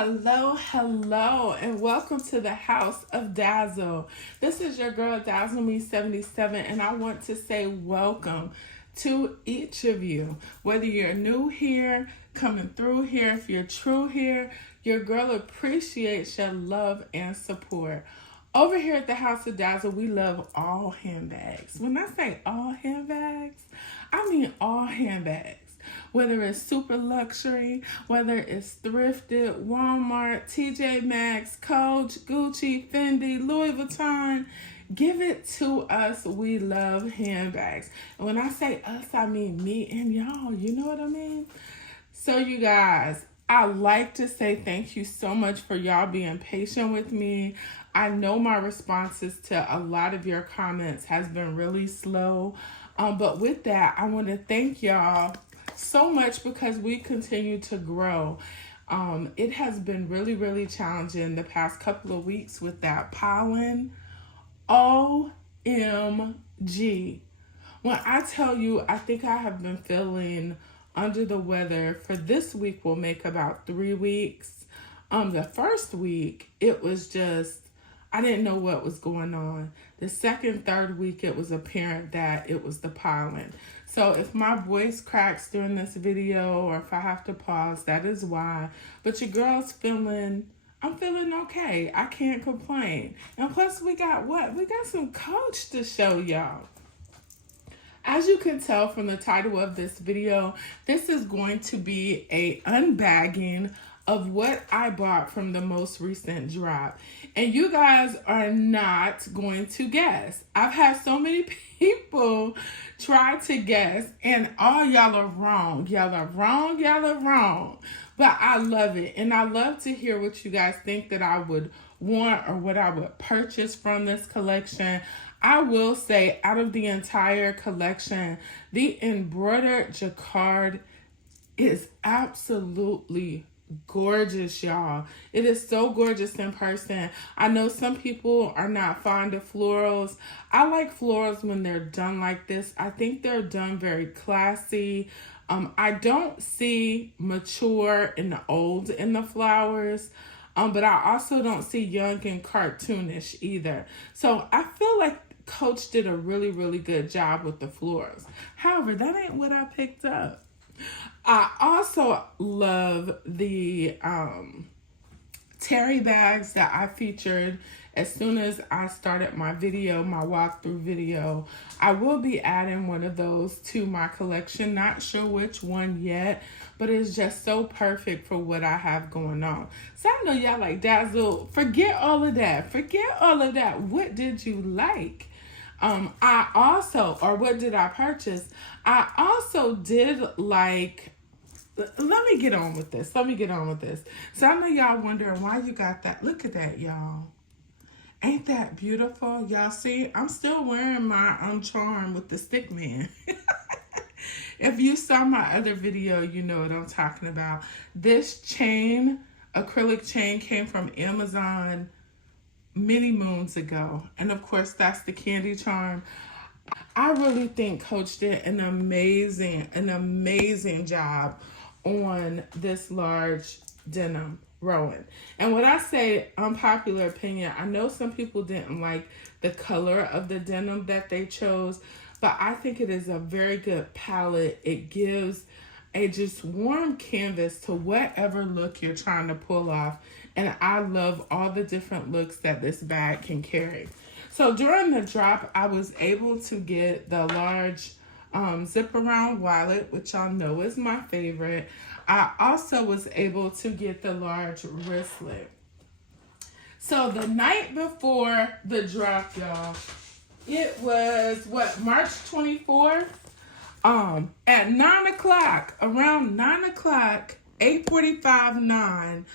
Hello, hello, and welcome to the House of Dazzle. This is your girl Dazzle Me 77, and I want to say welcome to each of you. Whether you're new here, coming through here, if you're true here, your girl appreciates your love and support. Over here at the House of Dazzle, we love all handbags. When I say all handbags, I mean all handbags. Whether it's super luxury, whether it's thrifted, Walmart, TJ Maxx, Coach, Gucci, Fendi, Louis Vuitton, give it to us. We love handbags. And when I say us, I mean me and y'all. You know what I mean? So you guys, I like to say thank you so much for y'all being patient with me. I know my responses to a lot of your comments has been really slow. But with that, I want to thank y'all so much because we continue to grow. It has been really, really challenging the past couple of weeks with that pollen. OMG. When I tell you, I think I have been feeling under the weather for this week will make about 3 weeks. The first week, it was just, I didn't know what was going on. The second, third week, it was apparent that it was the pollen. So if my voice cracks during this video or if I have to pause, that is why. But your girl's I'm feeling okay. I can't complain. And plus we got what? We got some Coach to show y'all. As you can tell from the title of this video, this is going to be a unbagging of what I bought from the most recent drop. And you guys are not going to guess. I've had so many people try to guess and all y'all are wrong. Y'all are wrong, y'all are wrong. But I love it. And I love to hear what you guys think that I would want or what I would purchase from this collection. I will say out of the entire collection, the embroidered jacquard is absolutely gorgeous, y'all. It is so gorgeous in person. I know some people are not fond of florals. I like florals when they're done like this. I think they're done very classy. I don't see mature and old in the flowers. But I also don't see young and cartoonish either. So I feel like Coach did a really, really good job with the florals. However, that ain't what I picked up. I also love the terry bags that I featured as soon as I started my video, my walkthrough video. I will be adding one of those to my collection. Not sure which one yet, but it's just so perfect for what I have going on. So I know y'all like Dazzle. Forget all of that. Forget all of that. What did you like? What did I purchase? I also did like, let me get on with this. So I know y'all wondering why you got that. Look at that, y'all. Ain't that beautiful? Y'all see, I'm still wearing my charm with the stick man. If you saw my other video, you know what I'm talking about. This chain, acrylic chain, came from Amazon many moons ago. And of course, that's the candy charm. I really think Coach did an amazing job on this large denim rowan. And when I say unpopular opinion, I know some people didn't like the color of the denim that they chose, but I think it is a very good palette. It gives a just warm canvas to whatever look you're trying to pull off. And I love all the different looks that this bag can carry. So during the drop, I was able to get the large zip around wallet, which y'all know is my favorite. I also was able to get the large wristlet. So the night before the drop, y'all, it was March 24th? At 9 o'clock, around 9 o'clock, 8:45, 9,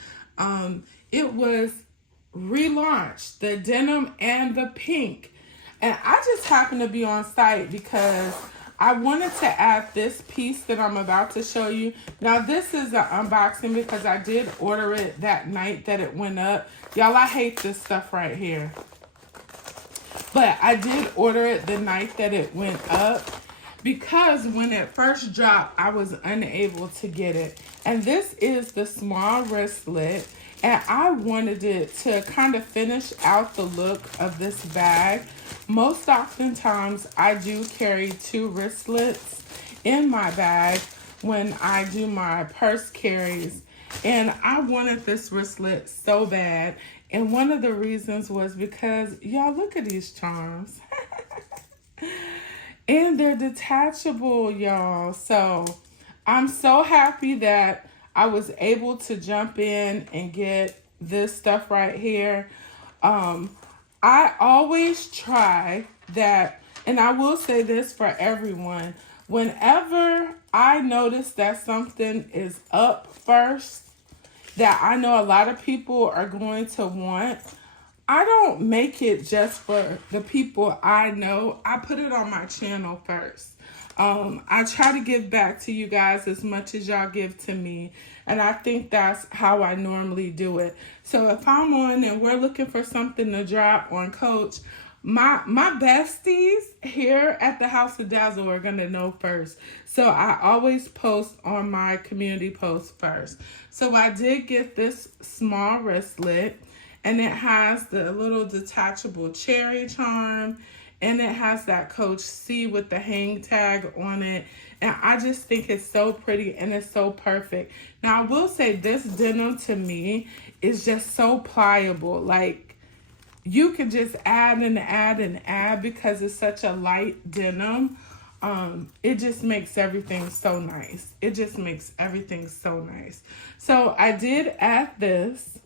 it was relaunched, the denim and the pink. And I just happened to be on site because I wanted to add this piece that I'm about to show you. Now, this is an unboxing because I did order it that night that it went up. Y'all, I hate this stuff right here. But I did order it the night that it went up because when it first dropped, I was unable to get it. And this is the small wristlet. and I wanted it to kind of finish out the look of this bag. Most oftentimes, I do carry 2 wristlets in my bag when I do my purse carries. And I wanted this wristlet so bad. And one of the reasons was because, y'all, look at these charms. And they're detachable, y'all. So I'm so happy that I was able to jump in and get this stuff right here. I always try that, and I will say this for everyone. Whenever I notice that something is up first, that I know a lot of people are going to want, I don't make it just for the people I know. I put it on my channel first. I try to give back to you guys as much as y'all give to me. And I think that's how I normally do it. So if I'm on and we're looking for something to drop on Coach, my besties here at the House of Dazzle are going to know first. So I always post on my community post first. So I did get this small wristlet. And it has the little detachable cherry charm. And it has that Coach C with the hang tag on it. And I just think it's so pretty and it's so perfect. Now, I will say this denim to me is just so pliable. Like, you could just add and add and add because it's such a light denim. It just makes everything so nice. It just makes everything so nice. So I did add this.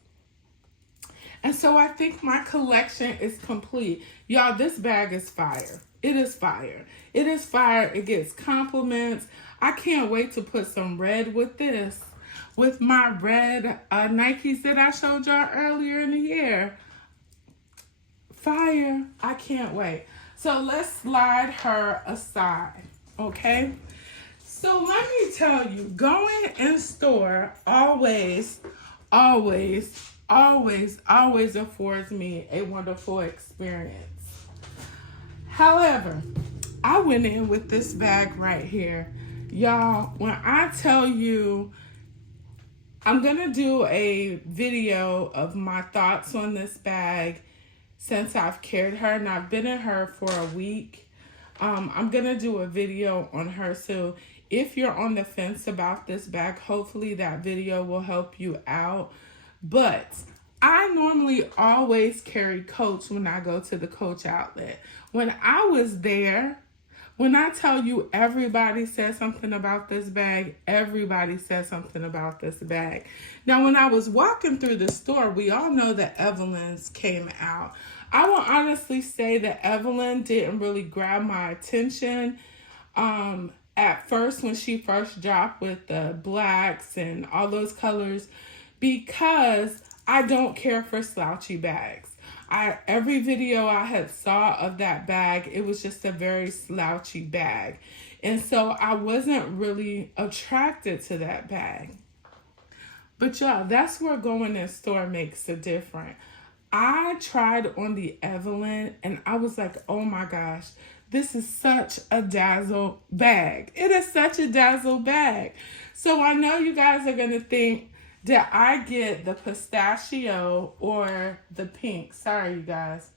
And so I think my collection is complete. Y'all, this bag is fire. It is fire. It is fire. It gets compliments. I can't wait to put some red with this. With my red Nikes that I showed y'all earlier in the year. Fire. I can't wait. So let's slide her aside. Okay? So let me tell you, going in store always affords me a wonderful experience. However, I went in with this bag right here. Y'all, when I tell you, I'm going to do a video of my thoughts on this bag since I've carried her, and I've been in her for a week. I'm going to do a video on her. So if you're on the fence about this bag, hopefully that video will help you out. But I normally always carry Coach when I go to the Coach outlet. When I was there, when I tell you everybody said something about this bag, everybody said something about this bag. Now, when I was walking through the store, we all know that Evelyn's came out. I will honestly say that Evelyn didn't really grab my attention at first when she first dropped with the blacks and all those colors, because I don't care for slouchy bags. Every video I had saw of that bag, it was just a very slouchy bag. And so I wasn't really attracted to that bag. But y'all, that's where going in store makes a difference. I tried on the Evelyn and I was like, oh my gosh, this is such a dazzle bag. It is such a dazzle bag. So I know you guys are going to think, did I get the pistachio or the pink? Sorry, you guys.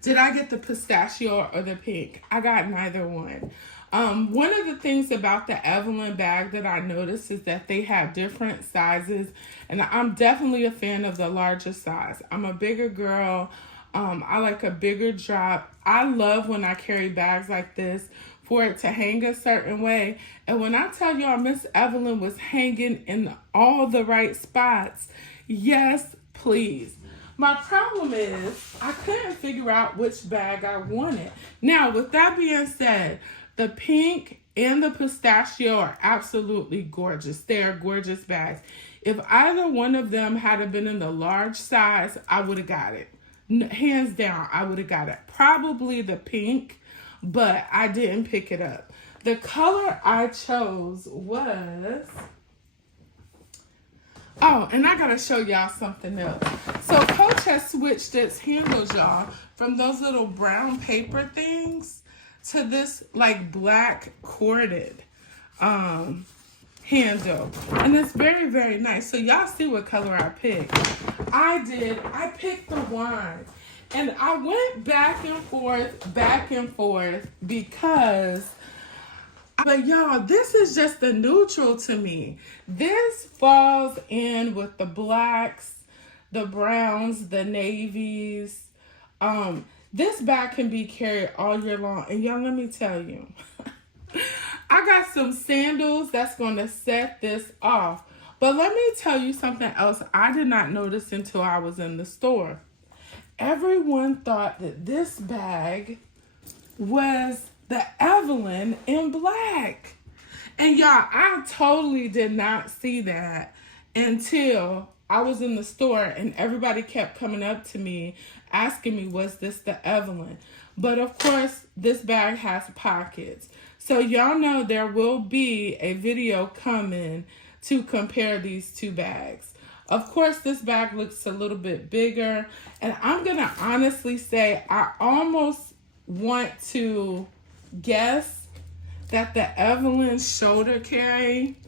Did I get the pistachio or the pink? I got neither one. One of the things about the Evelyn bag that I noticed is that they have different sizes, and I'm definitely a fan of the larger size. I'm a bigger girl. I like a bigger drop. I love when I carry bags like this for it to hang a certain way. And when I tell y'all Miss Evelyn was hanging in all the right spots, yes, please. My problem is I couldn't figure out which bag I wanted. Now, with that being said, the pink and the pistachio are absolutely gorgeous. They are gorgeous bags. If either one of them had been in the large size, I would have got it. Hands down, I would have got it. Probably the pink, but I didn't pick it up. The color I chose was... Oh, and I gotta show y'all something else. So Coach has switched its handles, y'all, from those little brown paper things to this like black corded. handle. And it's very, very nice. So y'all see what color I picked. I picked the wine. And I went back and forth because, but y'all, this is just the neutral to me. This falls in with the blacks, the browns, the navies. This bag can be carried all year long. And y'all, let me tell you, I got some sandals that's going to set this off. But let me tell you something else I did not notice until I was in the store. Everyone thought that this bag was the Evelyn in black. And y'all, I totally did not see that until I was in the store and everybody kept coming up to me asking me, was this the Evelyn? But of course, this bag has pockets. So y'all know there will be a video coming to compare these two bags. Of course, this bag looks a little bit bigger. And I'm going to honestly say I almost want to guess that the Evelyn shoulder carry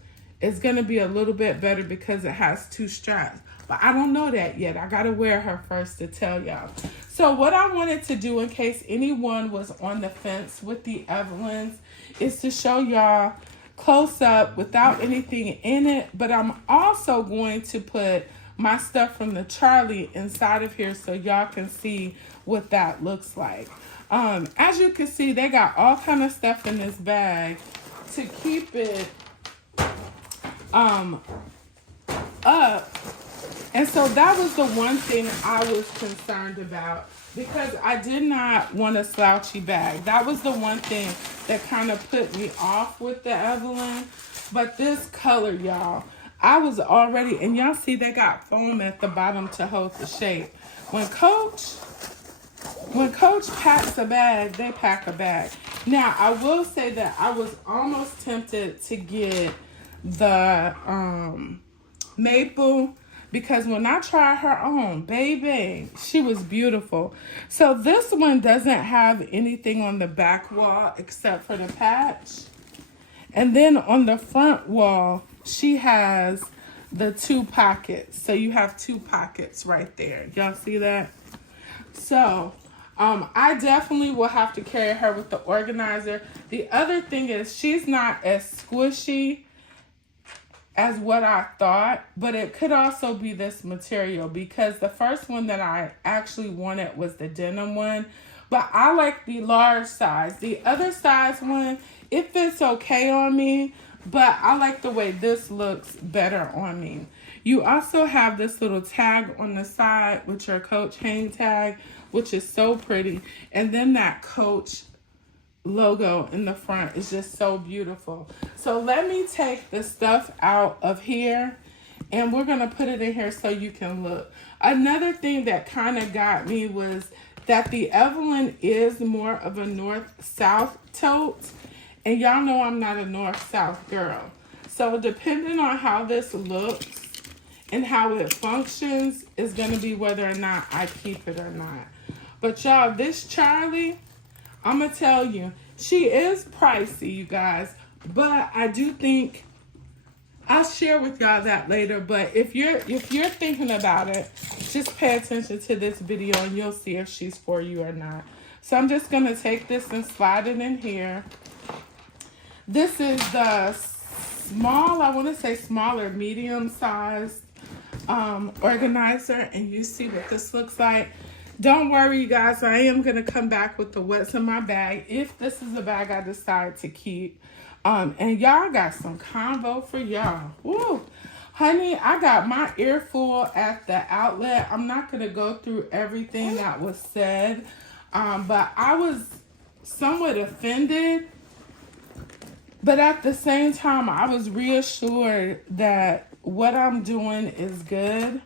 is going to be a little bit better because it has two straps. But I don't know that yet. I got to wear her first to tell y'all. So what I wanted to do in case anyone was on the fence with the Evelyns is to show y'all close up without anything in it. But I'm also going to put my stuff from the Charlie inside of here so y'all can see what that looks like. As you can see, they got all kind of stuff in this bag to keep it up. And so that was the one thing I was concerned about because I did not want a slouchy bag. That was the one thing that kind of put me off with the Evelyn. But this color, y'all, I was already, and y'all see they got foam at the bottom to hold the shape. When Coach packs a bag, they pack a bag. Now, I will say that I was almost tempted to get the maple because when I tried her on, baby, she was beautiful. So this one doesn't have anything on the back wall except for the patch. And then on the front wall, she has the two pockets. So you have two pockets right there. Y'all see that? So I definitely will have to carry her with the organizer. The other thing is she's not as squishy as what I thought, but it could also be this material because the first one that I actually wanted was the denim one, but I like the large size. The other size one, it fits okay on me, but I like the way this looks better on me. You also have this little tag on the side with your Coach hang tag, which is so pretty. And then that Coach logo in the front is just so beautiful. So let me take the stuff out of here and we're going to put it in here so you can look. Another thing that kind of got me was that the Evelyn is more of a north-south tote. And y'all know I'm not a north-south girl. So depending on how this looks and how it functions is going to be whether or not I keep it or not. But y'all, this Charlie, I'm going to tell you, she is pricey, you guys. But I do think, I'll share with y'all that later. But if you're thinking about it, just pay attention to this video and you'll see if she's for you or not. So I'm just going to take this and slide it in here. This is the small, I want to say smaller, medium-sized organizer. And you see what this looks like. Don't worry, you guys. I am going to come back with the what's in my bag if this is a bag I decide to keep. And y'all got some combo for y'all. Woo! Honey, I got my earful at the outlet. I'm not going to go through everything that was said. But I was somewhat offended. But at the same time, I was reassured that what I'm doing is good.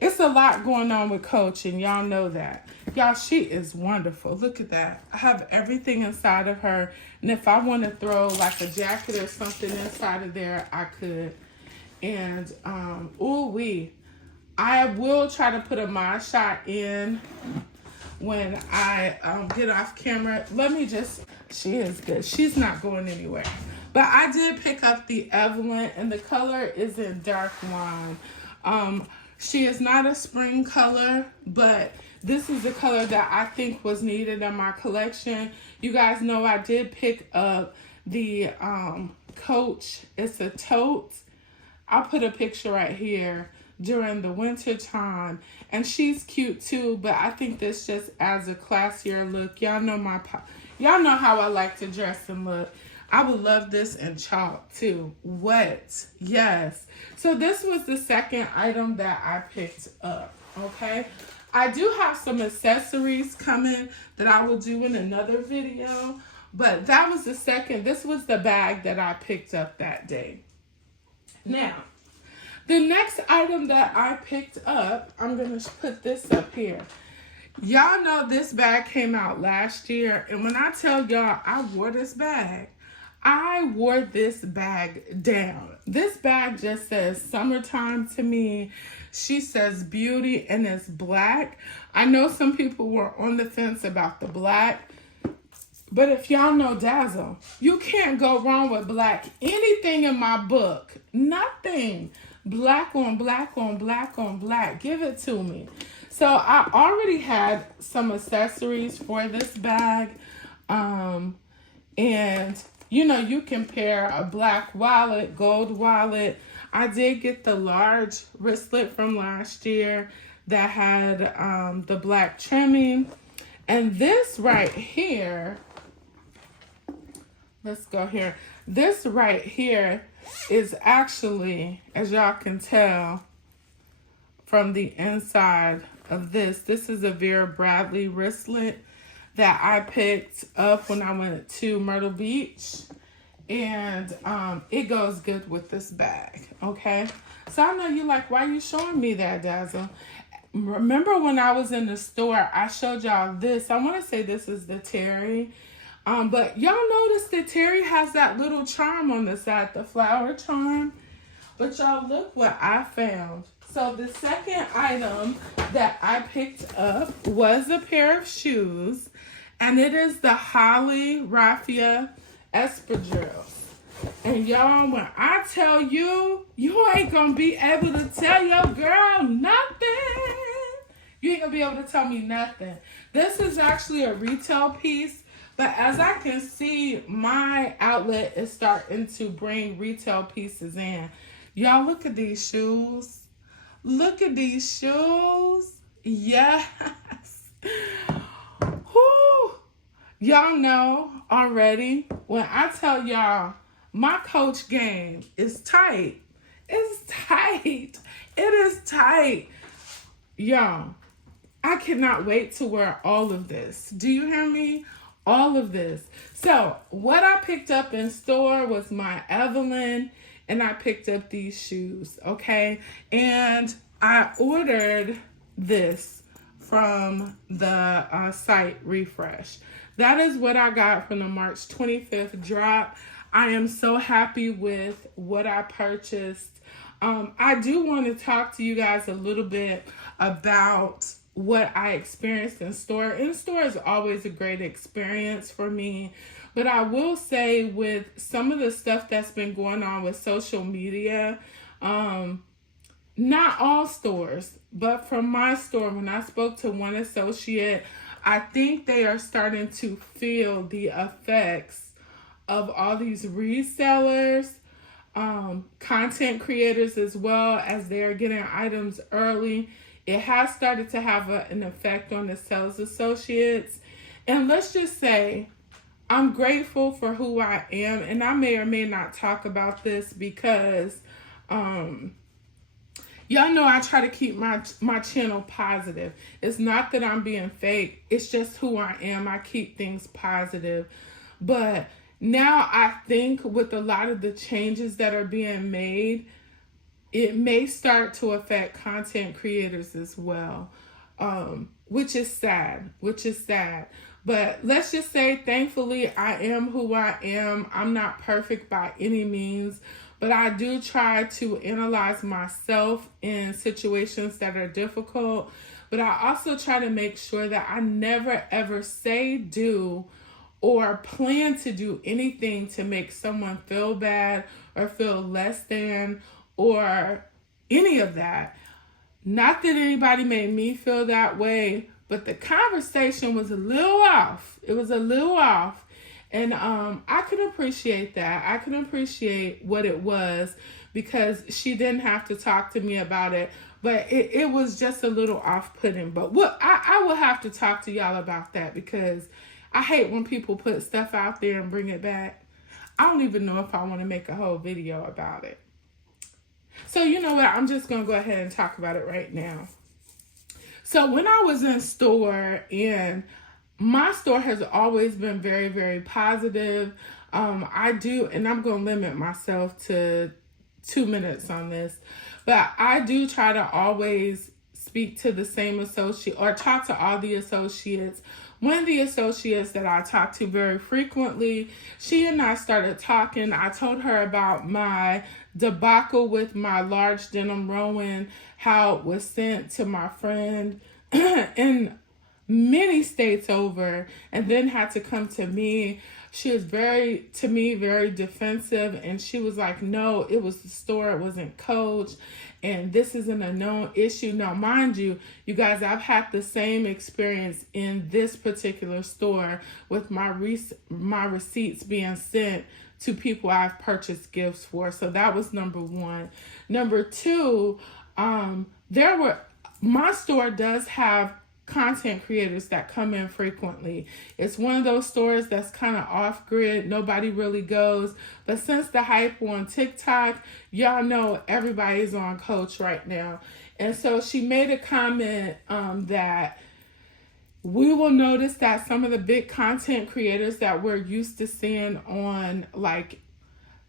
It's a lot going on with Coach, and y'all know that. Y'all, she is wonderful. Look at that. I have everything inside of her. And if I want to throw like a jacket or something inside of there, I could. And, ooh-wee. I will try to put a mod shot in when I get off camera. Let me just, she is good. She's not going anywhere. But I did pick up the Evelyn, and the color is in dark wine. She is not a spring color, but this is the color that I think was needed in my collection. You guys know I did pick up the Coach. It's a tote. I'll put a picture right here during the winter time, and she's cute too, but I think this just adds a classier look. Y'all know how I like to dress and look. I would love this in chalk too. Wet. Yes. So this was the second item that I picked up. Okay. I do have some accessories coming that I will do in another video, but that was the second. This was the bag that I picked up that day. Now, the next item that I picked up, I'm going to put this up here. Y'all know this bag came out last year, and when I tell y'all I wore this bag, I wore this bag down. This bag just says summertime to me. She says beauty, and it's black. I know some people were on the fence about the black, but if y'all know Dazzle, you can't go wrong with black. Anything in my book, nothing. Black on black on black on black. Give it to me. So I already had some accessories for this bag. And you know, you can pair a black wallet, gold wallet. I did get the large wristlet from last year that had the black trimming. And this right here, let's go here. This right here is actually, as y'all can tell from the inside of this is a Vera Bradley wristlet that I picked up when I went to Myrtle Beach, and it goes good with this bag. Okay, so I know you're like, why are you showing me that, Dazzle? Remember when I was in the store, I showed y'all this. I want to say this is the Terry, but y'all notice that Terry has that little charm on the side, the flower charm. But y'all, look what I found. So the second item that I picked up was a pair of shoes, and it is the Holly Raffia espadrilles. And y'all, when I tell you, you ain't gonna be able to tell your girl nothing. You ain't gonna be able to tell me nothing. This is actually a retail piece, but as I can see, my outlet is starting to bring retail pieces in. Y'all, look at these shoes. Look at these shoes. Yes. Whew. Y'all know already, when I tell y'all my Coach game is tight. It's tight. It is tight. Y'all, I cannot wait to wear all of this. Do you hear me? All of this. So what I picked up in store was my Evelyn, and I picked up these shoes, okay? And I ordered this from the site Refresh. That is what I got from the March 25th drop. I am so happy with what I purchased. I do want to talk to you guys a little bit about what I experienced in store. In store is always a great experience for me. But I will say, with some of the stuff that's been going on with social media, not all stores, but from my store, when I spoke to one associate, I think they are starting to feel the effects of all these resellers, content creators, as well, as they're getting items early. It has started to have an effect on the sales associates. And let's just say, I'm grateful for who I am, and I may or may not talk about this because y'all know I try to keep my channel positive. It's not that I'm being fake. It's just who I am. I keep things positive. But now I think with a lot of the changes that are being made, it may start to affect content creators as well, which is sad. But let's just say, thankfully, I am who I am. I'm not perfect by any means, but I do try to analyze myself in situations that are difficult. But I also try to make sure that I never, ever say, do, or plan to do anything to make someone feel bad or feel less than or any of that. Not that anybody made me feel that way, but the conversation was a little off. It was a little off. And I can appreciate that. I can appreciate what it was because she didn't have to talk to me about it. But it was just a little off-putting. But I will have to talk to y'all about that because I hate when people put stuff out there and bring it back. I don't even know if I want to make a whole video about it. So you know what? I'm just going to go ahead and talk about it right now. So when I was in store, and my store has always been very, very positive. I do, and I'm going to limit myself to 2 minutes on this, but I do try to always speak to the same associate or talk to all the associates. One of the associates that I talk to very frequently, she and I started talking. I told her about my debacle with my large denim rowan, how it was sent to my friend in many states over and then had to come to me. She was very defensive, and she was like, no, it was the store, it wasn't Coach, and this isn't a known issue. Now, mind you, you guys, I've had the same experience in this particular store with my receipts being sent to people I've purchased gifts for. So that was number one. Number two, my store does have content creators that come in frequently. It's one of those stores that's kind of off grid. Nobody really goes. But since the hype on TikTok, y'all know everybody's on Coach right now. And so she made a comment that we will notice that some of the big content creators that we're used to seeing on like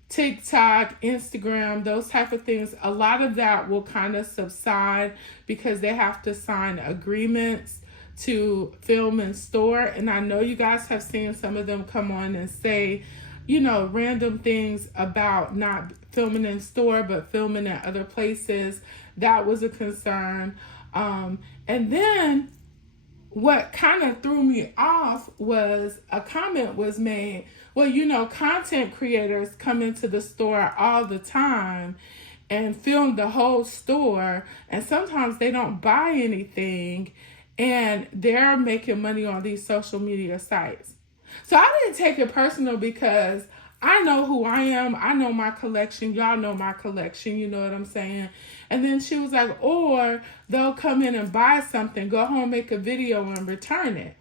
TikTok, Instagram, those type of things, a lot of that will kind of subside because they have to sign agreements to film in store. And I know you guys have seen some of them come on and say, you know, random things about not filming in store, but filming at other places. That was a concern. And then what kind of threw me off was a comment was made. Well, you know, content creators come into the store all the time and film the whole store, and sometimes they don't buy anything, and they're making money on these social media sites. So I didn't take it personal because I know who I am. I know my collection. Y'all know my collection. You know what I'm saying? And then she was like, or they'll come in and buy something, go home, make a video, and return it.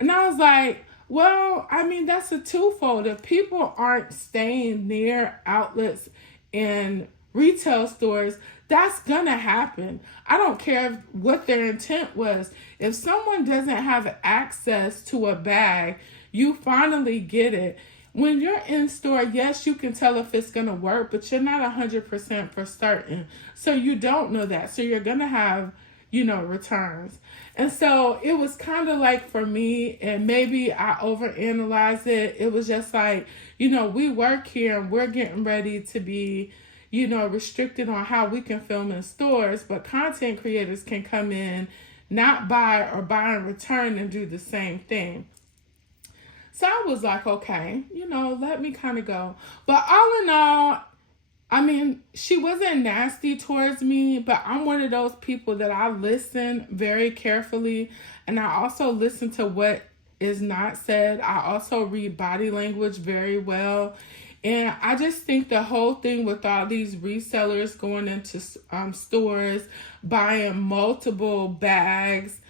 And I was like, well, I mean, that's a twofold. If people aren't staying near outlets and retail stores, that's going to happen. I don't care what their intent was. If someone doesn't have access to a bag, you finally get it. When you're in store, yes, you can tell if it's going to work, but you're not 100% for certain. So you don't know that. So you're going to have, you know, returns. And so it was kind of like for me, and maybe I overanalyzed it. It was just like, you know, we work here and we're getting ready to be, you know, restricted on how we can film in stores, but content creators can come in, not buy or buy and return and do the same thing. So I was like, okay, you know, let me kind of go. But all in all, I mean, she wasn't nasty towards me, but I'm one of those people that I listen very carefully, and I also listen to what is not said. I also read body language very well. And I just think the whole thing with all these resellers going into stores, buying multiple bags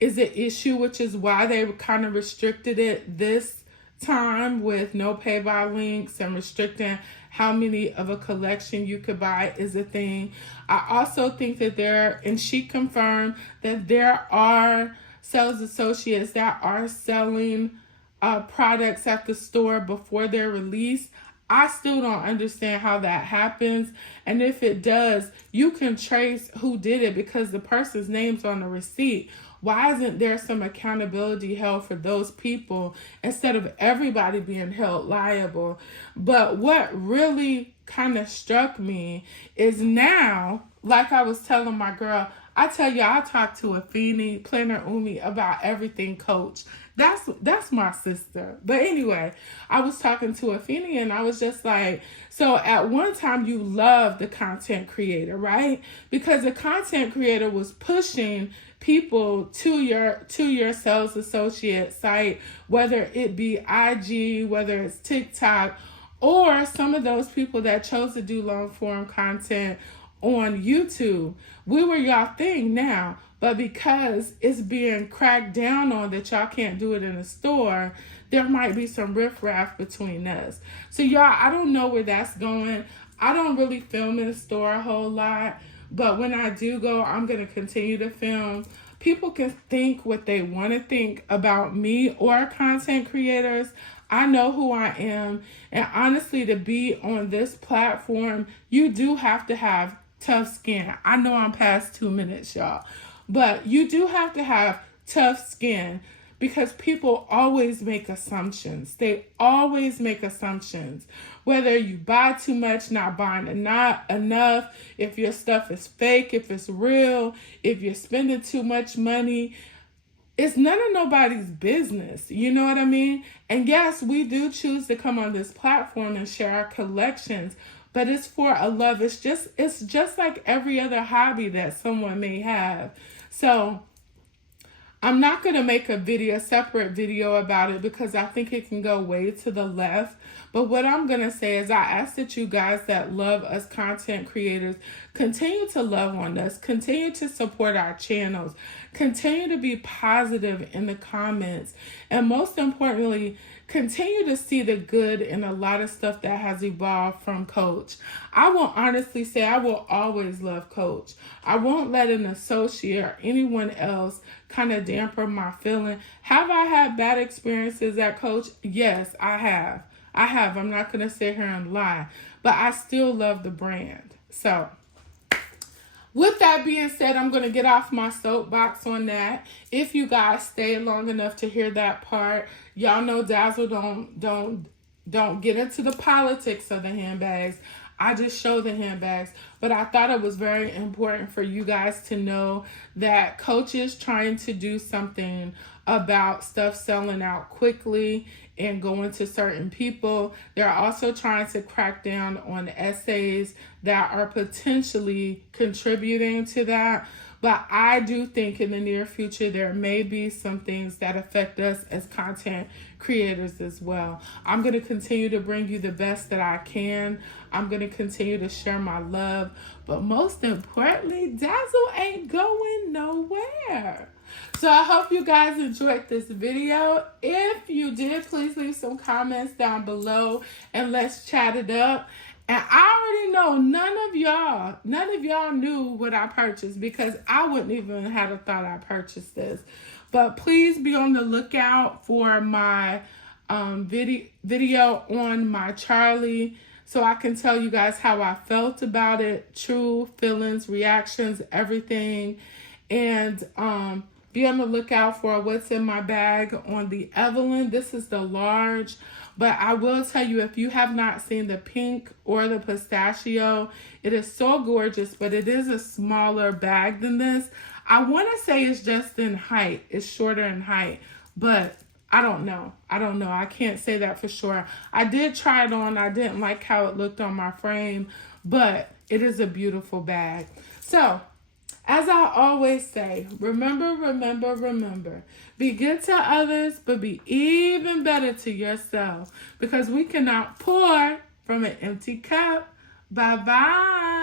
is an issue, which is why they kind of restricted it this time with no pay by links and restricting how many of a collection you could buy is a thing. I also think that and she confirmed that there are sales associates that are selling products at the store before they're released. I still don't understand how that happens. And if it does, you can trace who did it because the person's name's on the receipt. Why isn't there some accountability held for those people instead of everybody being held liable? But what really kind of struck me is now, like I was telling my girl, I tell you, I talk to Afeni, Planner Umi about everything Coach. That's my sister. But anyway, I was talking to Afeni and I was just like, so at one time you loved the content creator, right? Because the content creator was pushing people to your sales associate site, whether it be IG, whether it's TikTok, or some of those people that chose to do long form content on YouTube. We were y'all thing now, but because it's being cracked down on that y'all can't do it in a store, there might be some riffraff between us. So y'all, I don't know where that's going. I don't really film in a store a whole lot, but when I do go, I'm going to continue to film. People can think what they want to think about me or content creators. I know who I am. And honestly, to be on this platform, you do have to have tough skin. I know I'm past 2 minutes, y'all. But you do have to have tough skin because people always make assumptions. They always make assumptions. Whether you buy too much, not buying not enough, if your stuff is fake, if it's real, if you're spending too much money, it's none of nobody's business. You know what I mean? And yes, we do choose to come on this platform and share our collections, but it's for a love. It's just like every other hobby that someone may have. So I'm not going to make a separate video about it because I think it can go way to the left. But what I'm going to say is I ask that you guys that love us content creators continue to love on us, continue to support our channels, continue to be positive in the comments, and most importantly, continue to see the good in a lot of stuff that has evolved from Coach. I will honestly say I will always love Coach. I won't let an associate or anyone else kind of damper my feeling. Have I had bad experiences at Coach? Yes, I have. I'm not going to sit here and lie, but I still love the brand. So with that being said, I'm going to get off my soapbox on that. If you guys stayed long enough to hear that part, y'all know Dazzle don't get into the politics of the handbags. I just show the handbags. But I thought it was very important for you guys to know that Coach is trying to do something about stuff selling out quickly and going to certain people. They're also trying to crack down on essays that are potentially contributing to that. But I do think in the near future, there may be some things that affect us as content creators as well. I'm going to continue to bring you the best that I can. I'm going to continue to share my love. But most importantly, Dazzle ain't going nowhere. So I hope you guys enjoyed this video. If you did, please leave some comments down below and let's chat it up. And I already know none of y'all knew what I purchased because I wouldn't even have a thought I purchased this. But please be on the lookout for my video on my Charlie so I can tell you guys how I felt about it, true feelings, reactions, everything. And be on the lookout for what's in my bag on the Evelyn. This is the large. But I will tell you, if you have not seen the pink or the pistachio, it is so gorgeous, but it is a smaller bag than this. I want to say it's just in height. It's shorter in height, but I don't know. I can't say that for sure. I did try it on. I didn't like how it looked on my frame, but it is a beautiful bag. So, as I always say, remember, be good to others, but be even better to yourself because we cannot pour from an empty cup. Bye-bye.